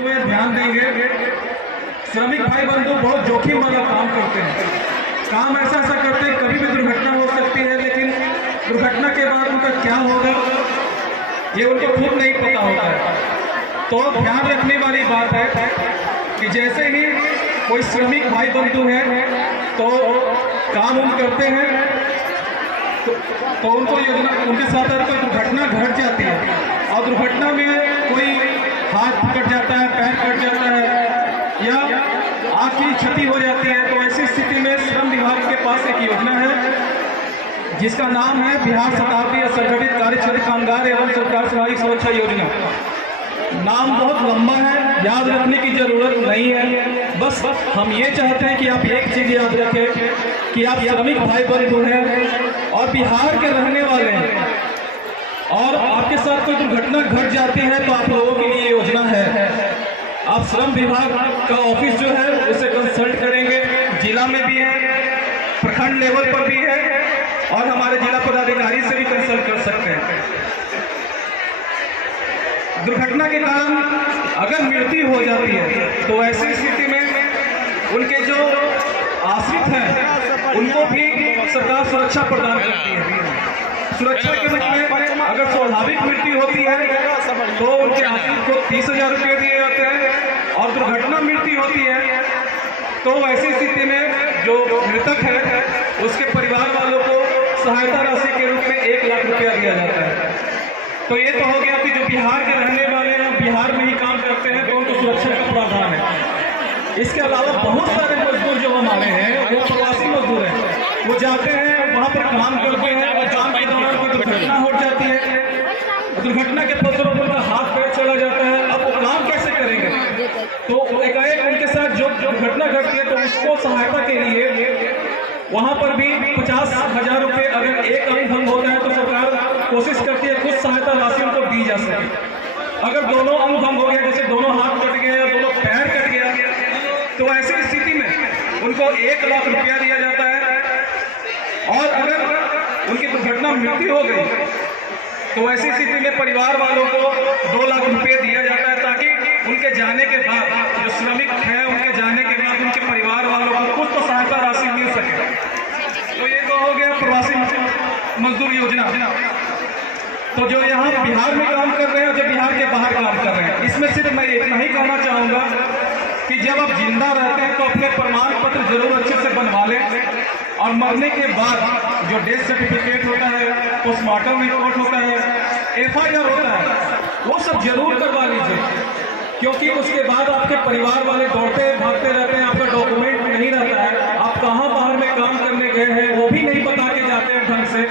में ध्यान देंगे। श्रमिक भाई बंधु बहुत जोखिम वाला काम करते हैं, काम ऐसा करते हैं कभी भी दुर्घटना हो सकती है, लेकिन दुर्घटना के बाद उनका क्या होगा ये उनको खुद नहीं पता होता है। तो ध्यान रखने वाली बात है कि जैसे ही कोई श्रमिक भाई बंधु है तो काम उन करते हैं तो उनको योजना उनके साथ अगर कोई दुर्घटना घट जाती है और दुर्घटना में कोई हाथ कट जाता है, पैर कट जाता है या आँख की क्षति हो जाती है, तो ऐसी स्थिति में श्रम विभाग के पास एक योजना है जिसका नाम है बिहार शताब्दी असंगठित कार्य क्षेत्र कामगार एवं सरकार सामाजिक सुरक्षा योजना। नाम बहुत लंबा है, याद रखने की जरूरत नहीं है, बस हम ये चाहते हैं कि आप एक चीज याद रखें कि आप श्रमिक भाई बंधु हैं और बिहार के रहने वाले हैं और आपके साथ कोई दुर्घटना घट जाती है तो आप लोगों के लिए योजना है। आप श्रम विभाग का ऑफिस जो है उसे कंसल्ट करेंगे, जिला में भी है, प्रखंड लेवल पर भी है और हमारे जिला पदाधिकारी से भी कंसल्ट कर सकते हैं। दुर्घटना के कारण अगर मृत्यु हो जाती है तो ऐसी स्थिति में उनके जो आश्रित हैं उनको भी सरकार सुरक्षा प्रदान करती है। सुरक्षा के रूप में अगर स्वाभाविक मृत्यु होती है तो उनके आश्रित को 30,000 रुपये दिए जाते हैं और दुर्घटना मृत्यु होती है तो ऐसी स्थिति में जो मृतक है उसके परिवार वालों को सहायता राशि के रूप में 1 लाख रुपया दिया जाता है। तो ये तो हो गया कि जो बिहार के रहने वाले हैं, बिहार में ही काम करते हैं तो उनको सुरक्षा का प्रावधान है। इसके अलावा बहुत सारे मजदूर जो हमारे हैं वो प्रवासी मजदूर हैं, वो जाते हैं वहाँ पर काम करते हैं और काम के दौरान कोई दुर्घटना हो जाती है, दुर्घटना के फलस्वरूप उनका हाथ पैर चला जाता है, अब वो काम कैसे करेंगे? तो एकाएक उनके साथ जो दुर्घटना घटती है तो उसको सहायता के लिए वहाँ पर भी 50,000 रुपये अगर एक अंग भंग होता है तो सरकार कोशिश करती है कुछ सहायता राशि उनको दी जा सके। अगर दोनों अंग भंग हो गया, जैसे दोनों हाथ कट गया या दोनों पैर कट गया, तो ऐसी स्थिति में उनको 1 लाख रुपया दिया जाता है और अगर उनकी दुर्घटना मृत्यु हो गई तो ऐसी स्थिति में परिवार वालों को 2 लाख रुपये दिया जाता है ताकि उनके जाने के बाद जो श्रमिक है उनके जाने के बाद उनके परिवार वालों को कुछ तो सहायता राशि मिल सके। तो ये तो हो गया प्रवासी मजदूर योजना। तो जो यहाँ बिहार में काम कर रहे हैं, जो बिहार के बाहर काम कर रहे हैं, इसमें सिर्फ मैं इतना ही कहना चाहूँगा कि जब आप जिंदा रहते हैं तो अपने प्रमाण पत्र जरूर अच्छे से बनवा लें और मरने के बाद जो डेथ सर्टिफिकेट होता है, पोस्टमार्टम रिपोर्ट होता है, FIR होता है, वो सब जरूर करवा लीजिए, क्योंकि उसके बाद आपके परिवार वाले दौड़ते भागते रहते हैं, आपका डॉक्यूमेंट नहीं रहता है, आप कहाँ बाहर में काम करने गए हैं वो भी नहीं बता के जाते हैं ढंग से,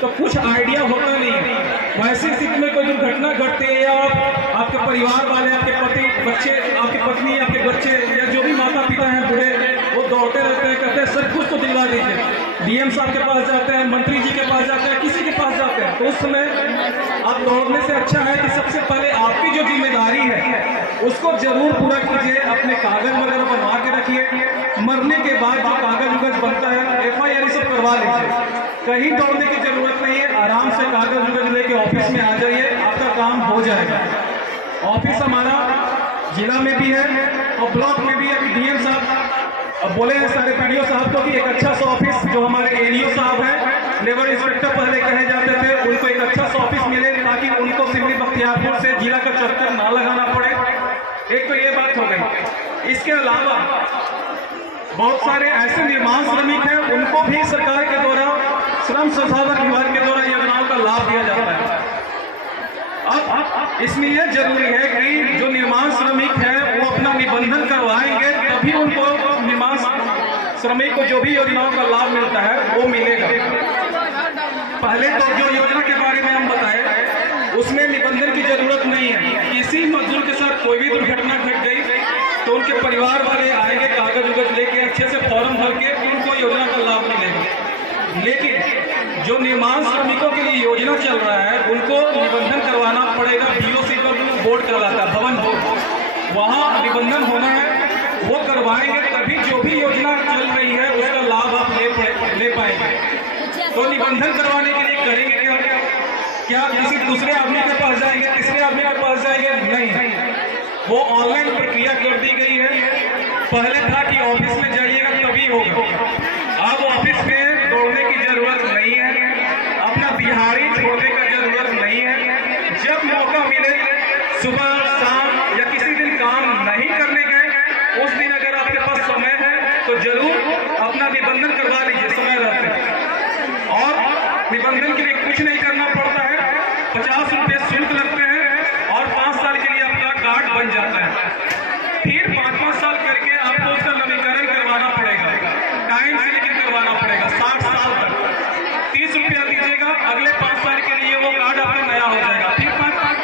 तो कुछ आइडिया होता नहीं है। वैसी स्थिति में कोई दुर्घटना घटती है या आपके परिवार वाले, आपके पति, बच्चे, आपकी पत्नी, आपके बच्चे या जो भी माता पिता हैं बूढ़े, वो दौड़ते रहते हैं, कहते हैं सर कुछ तो दिलवा दीजिए। DM साहब के पास जाते हैं, मंत्री जी के पास जाते हैं, किसी के पास जाते हैं, तो उस समय आप दौड़ने से अच्छा है कि सबसे पहले आपकी जो जिम्मेदारी है उसको जरूर पूरा कीजिए, अपने कागज वगैरह बनवा के रखिए, मरने के बाद जो कागज उगज बनता है FIR सब करवा लीजिए, कहीं दौड़ने की जरूरत नहीं है, आराम से कागज उगज लेके ऑफिस में आ जाइए, आपका काम हो जाएगा। ऑफिस हमारा जिला में भी है और ब्लॉक में भी। अभी DM साहब अब बोले हैं सारे PDO साहब को कि एक अच्छा सा ऑफिस, जो हमारे ADO साहब हैं, लेबर इंस्पेक्टर पहले कहे जाते थे, उनको एक अच्छा सा ऑफिस मिले ताकि उनको सिमरी बख्तियारपुर से जिला का चक्कर ना लगाना पड़े। एक तो ये बात हो गई। इसके अलावा बहुत सारे ऐसे निर्माण श्रमिक हैं, उनको भी सरकार के द्वारा श्रम संसाधन विभाग के द्वारा योजनाओं का लाभ दिया जाता है। अब इसमें यह जरूरी है कि जो निर्माण श्रमिक हैं वो अपना निबंधन करवाएंगे, तभी उनको निर्माण श्रमिक को जो भी योजनाओं का लाभ मिलता है वो मिलेगा। पहले तो जो योजना के बारे में हम बताए उसमें निबंधन की जरूरत नहीं है। किसी मजदूर के साथ कोई भी दुर्घटना घट गई तो उनके परिवार वाले आएंगे, कागज उगज लेके अच्छे से फॉर्म भर के उनको योजना का लाभ मिलेगा। लेकिन जो निर्माण श्रमिकों के लिए योजना चल रहा है उनको निबंधन करवाना पड़ेगा। BOC का बोर्ड कहलाता है, भवन बोर्ड, वहाँ निबंधन होना है, वो करवाएंगे तभी जो भी योजना चल रही है उसका लाभ आप ले पाएंगे। तो निबंधन करवाने के लिए करेंगे क्या किसी दूसरे आदमी के पास जाएंगे, तीसरे आदमी के पास जाएंगे? नहीं। वो ऑनलाइन प्रक्रिया कर दी गई है। पहले था कि ऑफिस में जाइएगा तभी होगा, अब ऑफिस में दौड़ने की जरूरत नहीं है, अपना दिहाड़ी छोड़ने का जरूरत नहीं है। जब मौका मिले, सुबह शाम या किसी दिन काम नहीं करने गए, उस दिन अगर आपके पास समय है तो जरूर अपना निबंधन करवा लीजिए समय रहते। और निबंधन के लिए कुछ नहीं करना पड़ता है, 50 रुपये शुल्क लगते हैं और 5 साल के लिए आपका कार्ड बन जाता है। फिर 5-5 साल करके आपको उसका नवीकरण करवाना पड़ेगा, टाइम से लेकर करवाना पड़ेगा 60 साल तक। 30 रुपया दीजिएगा, अगले 5 साल के लिए वो कार्ड आपका नया हो जाएगा। फिर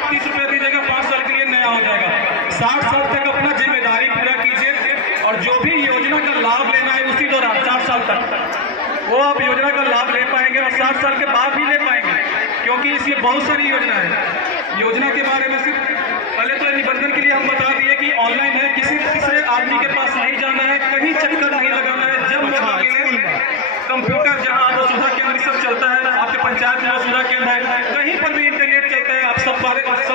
30 रुपया दीजिएगा, 5 साल के लिए नया हो जाएगा। 60 साल तक अपना जिम्मेदारी पूरा कीजिए और जो भी योजना का लाभ लेना है उसी दौरान 60 साल तक वो आप योजना का लाभ ले पाएंगे और 60 साल के बाद भी ले पाएंगे, क्योंकि इसमें बहुत सारी योजना है। योजना के बारे में सिर्फ पहले तो निबंधन के लिए हम बता दिए कि ऑनलाइन है, किसी से आदमी के पास नहीं जाना है, कहीं चक्कर नहीं लगाना है। जब मौका मिले कंप्यूटर जहाँ वसुधा केंद्र सब चलता है, आपके पंचायत में वसुधा केंद्र है, कहीं पर भी इंटरनेट चलता है। आप सब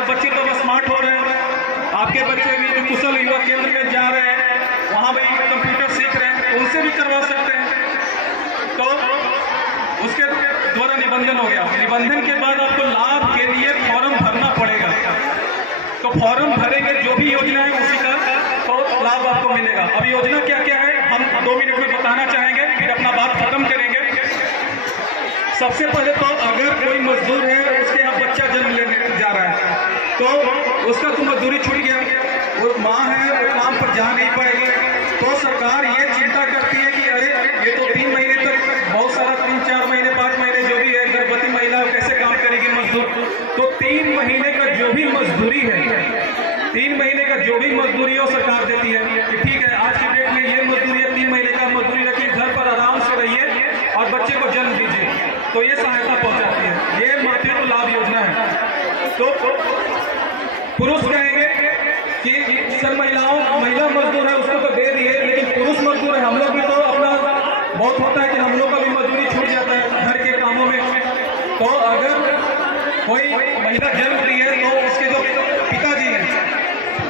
बच्चे तो स्मार्ट हो रहे हैं, आपके बच्चे भी कुशल युवा केंद्र में जा रहे हैं, वहाँ भी कंप्यूटर सीख रहे हैं, उनसे भी करवा सकते हैं। तो उसके द्वारा निबंधन हो गया। निबंधन के बाद आपको लाभ के लिए फॉर्म भरना पड़ेगा, तो फॉर्म भरेंगे जो भी योजना है उसी का तो लाभ आपको मिलेगा। अब योजना क्या क्या है हम 2 मिनट में बताना चाहेंगे, फिर अपना बात खत्म करेंगे। सबसे पहले तो अगर कोई मजदूर है, उसके यहाँ बच्चा जन्म लेने जा रहा है तो उसका तो मजदूरी छूट गया, वो माँ है वो काम पर जा नहीं पाएगी, तो सरकार ये चिंता करती है कि अरे ये तो 3 महीने तक बहुत सारा 3-4 महीने 5 महीने जो भी है गर्भवती महिला कैसे काम करेगी मजदूर। तो 3 महीने का जो भी मजदूरी है, 3 महीने का जो भी मजदूरी हो सरकार देती है कि ठीक है आज की डेट में ये मजदूरी है, 3 महीने का मजदूरी रखिए, घर पर आराम से रहिए और बच्चे को जन्म दीजिए, तो ये सहायता पहुंचाती है। ये मातृत्व लाभ योजना है। तो पुरुष कहेंगे कि सर महिला मजदूर है उसको तो दे दिए, लेकिन पुरुष मजदूर है, हम लोग भी तो अपना बहुत होता है कि हम लोग का भी मजदूरी छूट जाता है घर के कामों में। तो अगर कोई महिला जन्म दी है तो उसके जो पिताजी हैं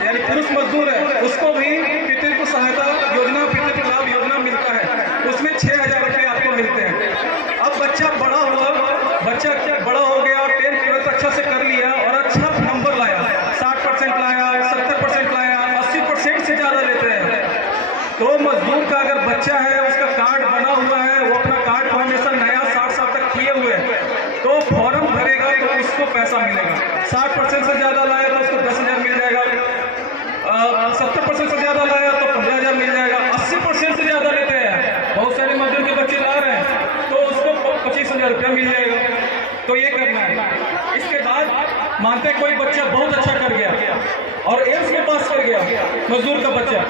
यानी पुरुष मजदूर है, उसको भी पितृत्व सहायता योजना, पितृत्व लाभ योजना मिलता है, उसमें 6000 रुपये आपको मिलते हैं। अब बच्चा बड़ा हो गया, 10th 12th अच्छा से कर लिया और अच्छा नंबर लाया, 60% लाया, 70% लाया, 80% से ज़्यादा लेते हैं, तो मजदूर का अगर बच्चा है उसका कार्ड बना हुआ है, वो अपना कार्ड को हमेशा नया 60 साल तक किए हुए हैं, तो फॉर्म भरेगा तो उसको पैसा मिलेगा। 60% से ज़्यादा लाया तो उसको 10,000 मिल जाएगा, 70% से ज़्यादा लाया तो 15,000 मिल जाएगा, 80% से ज़्यादा लेते हैं, बहुत सारे मजदूर के बच्चे ला रहे हैं तो उसको 25,000 रुपया मिल जाएगा। तो ये करना है। इसके बाद मानते हैं कोई बच्चा बहुत अच्छा कर गया और एम्स में पास कर गया, मजदूर का बच्चा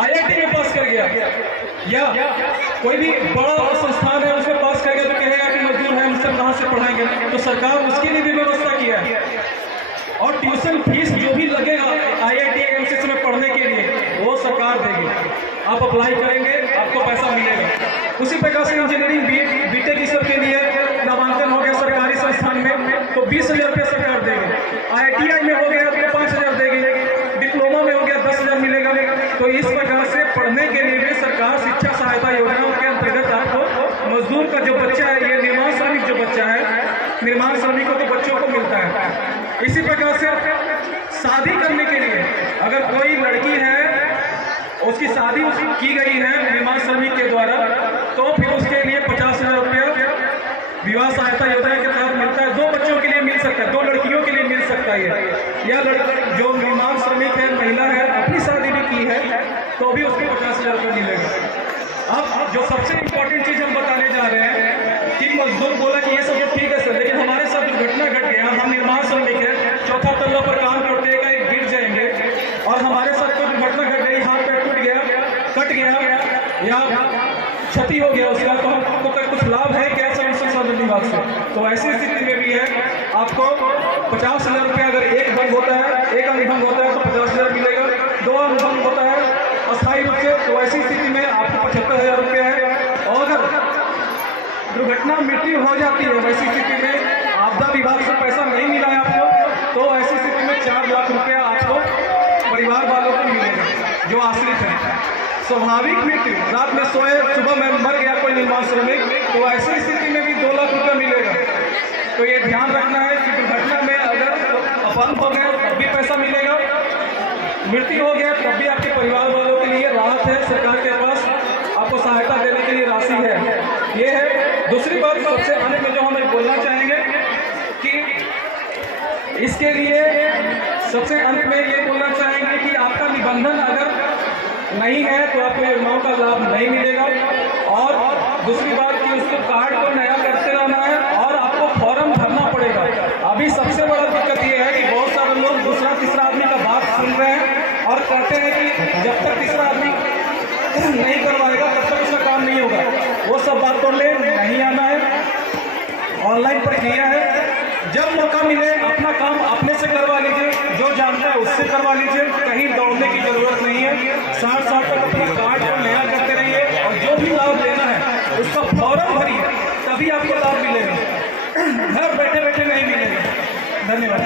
IIT में पास कर गया या कोई भी बड़ा संस्थान है उसमें पास कर गया, तो कहेगा कि मजदूर है हम सब कहाँ से पढ़ाएंगे, तो सरकार उसके लिए भी व्यवस्था किया है। और ट्यूशन फीस जो भी लगेगा IIT एम्स में पढ़ने के लिए वो सरकार देगी, आप अप्लाई करेंगे आपको पैसा मिलेगा। उसी प्रकार से इंजीनियरिंग BTech इस सब के लिए नामांकन हो गया सरकारी संस्थान में तो 20,000 रुपये सरकार देगी, IITI में हो गया तो 5,000 देगी, डिप्लोमा में हो गया 10,000 मिलेगा। तो इस प्रकार से पढ़ने के लिए भी सरकार शिक्षा सहायता योजनाओं के अंतर्गत आपको मजदूर का जो बच्चा है, ये निर्माण श्रमिक जो बच्चा है, निर्माण श्रमिकों के बच्चों को मिलता है। इसी प्रकार से शादी करने के लिए अगर कोई लड़की है उसकी शादी की गई है निर्माण श्रमिक के द्वारा, तो फिर उसके लिए 50,000 रुपया विवाह सहायता योजना के तहत मिलता है। 2 बच्चों के लिए मिल सकता है, 2 लड़कियों के लिए मिल सकता है, या जो निर्माण श्रमिक है महिला है अपनी शादी भी की है तो भी उसको 50,000 रुपया मिलेगा। अब जो सबसे इम्पोर्टेंट चीज़ हम बताने जा रहे हैं कि मजदूर बोला कि ये सब तो ठीक है सर, लेकिन हमारे साथ जो घटना घट गया, हम निर्माण श्रमिक है, 4था तल्ला पर काम करते हैं, कहीं गिर जाएंगे और हमारे साथ कोई दुर्घटना घट गई, हाथ पैर टूट गया, कट गया या क्षति हो गया उसका, तो हमको तक कुछ लाभ है क्या श्रम संसाधन विभाग से? तो ऐसी स्थिति में भी है आपको 50,000 रुपया, अगर एक भंग होता है, एक अनुभंग होता है तो 50,000 मिलेगा, 2 अनुभंग होता है अस्थायी रूप से तो ऐसी स्थिति में आपको 75,000 रुपया है। और अगर दुर्घटना मृत्यु हो जाती है वैसी स्थिति में आपदा विभाग से पैसा नहीं मिला है आपको, तो ऐसी स्थिति में 4 लाख रुपया आपको परिवार स्वाभाविक मृत्यु, रात में सोए सुबह में मर गया कोई निर्माण श्रमिक, तो ऐसी स्थिति में भी 2 लाख रुपया मिलेगा। तो ये ध्यान रखना है कि दुर्घटना में अगर अपंग हो गए तब भी पैसा मिलेगा, मृत्यु हो गया तब भी आपके परिवार वालों के लिए राहत है, सरकार के पास आपको सहायता देने के लिए राशि है। ये है। दूसरी बात सबसे अंत में जो हम बोलना चाहेंगे कि इसके लिए सबसे अंत में ये बोलना चाहेंगे कि आपका निबंधन अगर नहीं है तो आपको योजनाओं का लाभ नहीं मिलेगा। और दूसरी बात कि उसको कार्ड को नया करते रहना है और आपको फॉर्म भरना पड़ेगा। अभी सबसे बड़ा दिक्कत ये है कि बहुत सारे लोग दूसरा तीसरा आदमी का बात सुन रहे हैं और कहते हैं कि जब तक तीसरा आदमी नहीं करवाएगा तब तक उसका काम नहीं होगा। वो सब बातों में नहीं आना है। ऑनलाइन प्रक्रिया है, जब मौका मिले अपना काम अपने से करवा लीजिए, जो जानता है उससे करवा लीजिए, कहीं दौड़ने की जरूरत नहीं है। साथ साथ तक अपना कार्ड को नया करते रहिए और जो भी लाभ लेना है उसका फॉर्म भरिए, तभी आपको लाभ मिलेगा। घर बैठे बैठे नहीं मिलेगा। धन्यवाद।